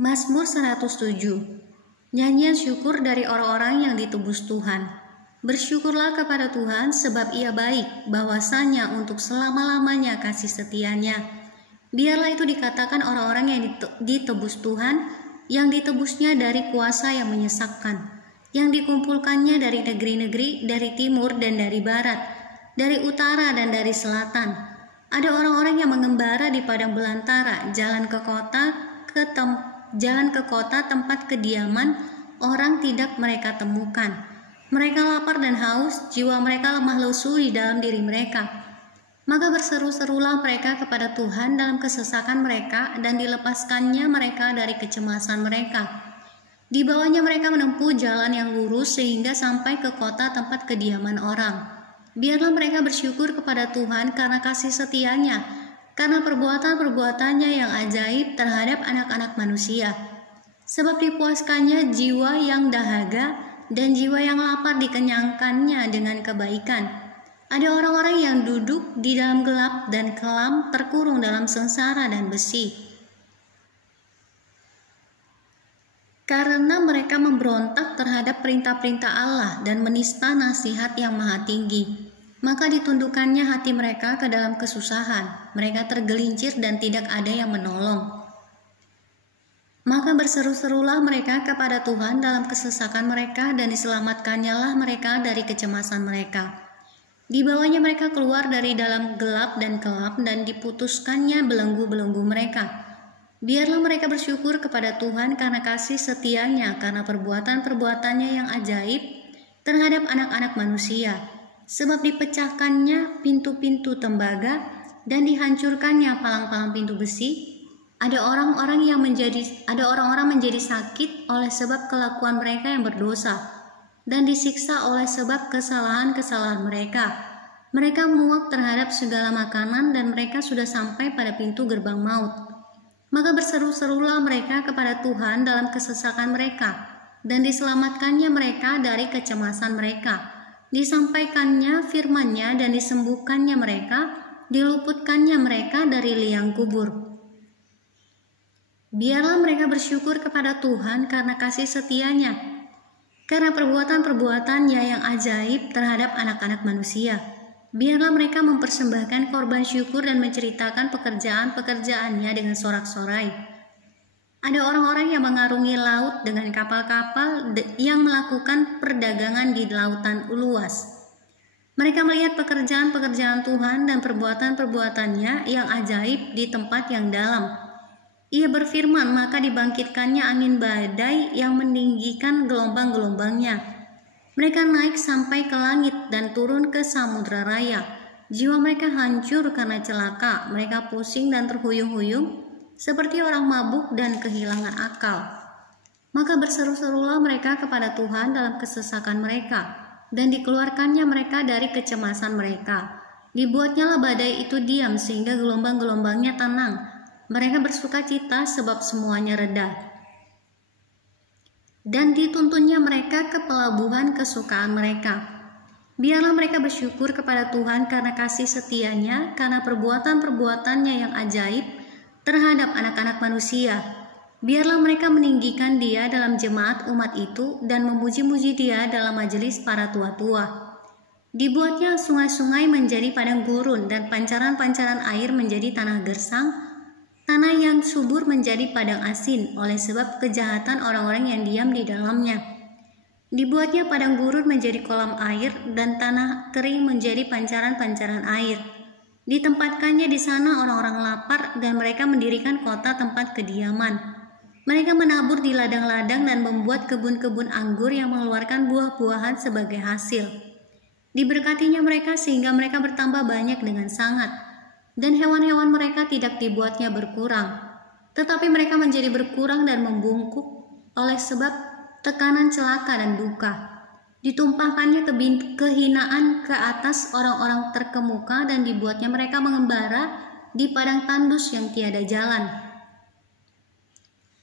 Mazmur 107. Nyanyian syukur dari orang-orang yang ditebus Tuhan. Bersyukurlah kepada Tuhan sebab Ia baik, bahwasanya untuk selama-lamanya kasih setianya. Biarlah itu dikatakan orang-orang yang ditebus Tuhan, yang ditebusnya dari kuasa yang menyesakkan, yang dikumpulkannya dari negeri-negeri, dari timur dan dari barat, dari utara dan dari selatan. Ada orang-orang yang mengembara di padang belantara, jalan ke kota tempat kediaman orang tidak mereka temukan. Mereka lapar dan haus, jiwa mereka lemah lesu di dalam diri mereka. Maka berseru-serulah mereka kepada Tuhan dalam kesesakan mereka, dan dilepaskannya mereka dari kecemasan mereka. Di bawahnya mereka menempuh jalan yang lurus sehingga sampai ke kota tempat kediaman orang. Biarlah mereka bersyukur kepada Tuhan karena kasih setianya, karena perbuatan-perbuatannya yang ajaib terhadap anak-anak manusia. Sebab dipuaskannya jiwa yang dahaga, dan jiwa yang lapar dikenyangkannya dengan kebaikan. Ada orang-orang yang duduk di dalam gelap dan kelam, terkurung dalam sengsara dan besi. Karena mereka memberontak terhadap perintah-perintah Allah dan menista nasihat yang maha tinggi, maka ditundukkannya hati mereka ke dalam kesusahan. Mereka tergelincir dan tidak ada yang menolong. Maka berseru-serulah mereka kepada Tuhan dalam kesesakan mereka, dan diselamatkannya lah mereka dari kecemasan mereka. Di bawahnya mereka keluar dari dalam gelap dan kelam, dan diputuskannya belenggu-belenggu mereka. Biarlah mereka bersyukur kepada Tuhan karena kasih setianya, karena perbuatan-perbuatannya yang ajaib terhadap anak-anak manusia. Sebab dipecahkannya pintu-pintu tembaga, dan dihancurkannya palang-palang pintu besi. Ada orang-orang menjadi sakit oleh sebab kelakuan mereka yang berdosa, dan disiksa oleh sebab kesalahan-kesalahan mereka. Mereka muak terhadap segala makanan, dan mereka sudah sampai pada pintu gerbang maut. Maka berseru-serulah mereka kepada Tuhan dalam kesesakan mereka, dan diselamatkannya mereka dari kecemasan mereka. Disampaikannya firman-Nya dan disembuhkannya mereka, diluputkannya mereka dari liang kubur. Biarlah mereka bersyukur kepada Tuhan karena kasih setianya, karena perbuatan-perbuatannya yang ajaib terhadap anak-anak manusia. Biarlah mereka mempersembahkan korban syukur dan menceritakan pekerjaan-pekerjaannya dengan sorak-sorai. Ada orang-orang yang mengarungi laut dengan kapal-kapal yang melakukan perdagangan di lautan luas. Mereka melihat pekerjaan-pekerjaan Tuhan dan perbuatan-perbuatannya yang ajaib di tempat yang dalam. Ia berfirman, maka dibangkitkannya angin badai yang meninggikan gelombang-gelombangnya. Mereka naik sampai ke langit dan turun ke samudra raya. Jiwa mereka hancur karena celaka. Mereka pusing dan terhuyung-huyung seperti orang mabuk dan kehilangan akal. Maka berseru-serulah mereka kepada Tuhan dalam kesesakan mereka, dan dikeluarkannya mereka dari kecemasan mereka. Dibuatnyalah badai itu diam sehingga gelombang-gelombangnya tenang. Mereka bersuka cita sebab semuanya reda. Dan dituntunnya mereka ke pelabuhan kesukaan mereka. Biarlah mereka bersyukur kepada Tuhan karena kasih setianya, karena perbuatan-perbuatannya yang ajaib terhadap anak-anak manusia. Biarlah mereka meninggikan Dia dalam jemaat umat itu, dan memuji-muji Dia dalam majelis para tua-tua. Dibuatnya sungai-sungai menjadi padang gurun, dan pancaran-pancaran air menjadi tanah gersang. Tanah yang subur menjadi padang asin oleh sebab kejahatan orang-orang yang diam di dalamnya. Dibuatnya padang gurun menjadi kolam air, dan tanah kering menjadi pancaran-pancaran air. Ditempatkannya di sana orang-orang lapar, dan mereka mendirikan kota tempat kediaman. Mereka menabur di ladang-ladang dan membuat kebun-kebun anggur yang mengeluarkan buah-buahan sebagai hasil. Diberkatinya mereka sehingga mereka bertambah banyak dengan sangat. Dan hewan-hewan mereka tidak dibuatnya berkurang, tetapi mereka menjadi berkurang dan membungkuk oleh sebab tekanan celaka dan duka. Ditumpahkannya kehinaan ke atas orang-orang terkemuka, dan dibuatnya mereka mengembara di padang tandus yang tiada jalan.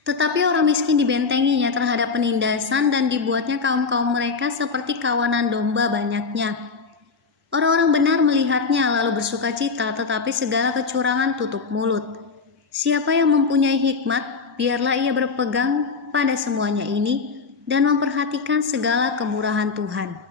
Tetapi orang miskin dibentenginya terhadap penindasan, dan dibuatnya kaum-kaum mereka seperti kawanan domba banyaknya. Orang-orang benar melihatnya lalu bersuka cita, tetapi segala kecurangan tutup mulut. Siapa yang mempunyai hikmat, biarlah ia berpegang pada semuanya ini dan memperhatikan segala kemurahan Tuhan.